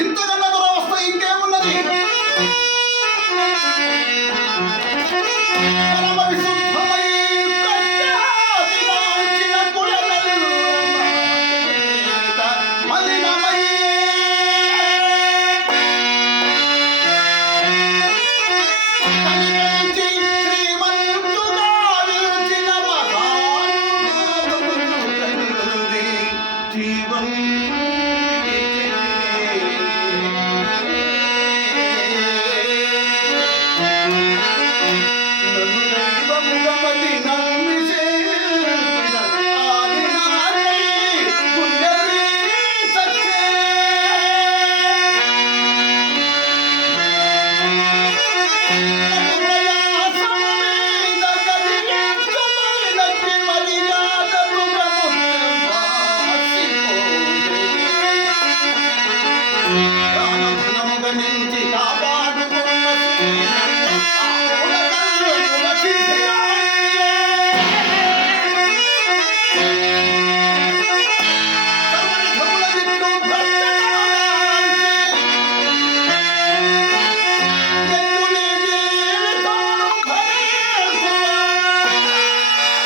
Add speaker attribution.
Speaker 1: ఇంతకన్నా దురవస్థ ఇంకేమున్నది? Yeah. Bye.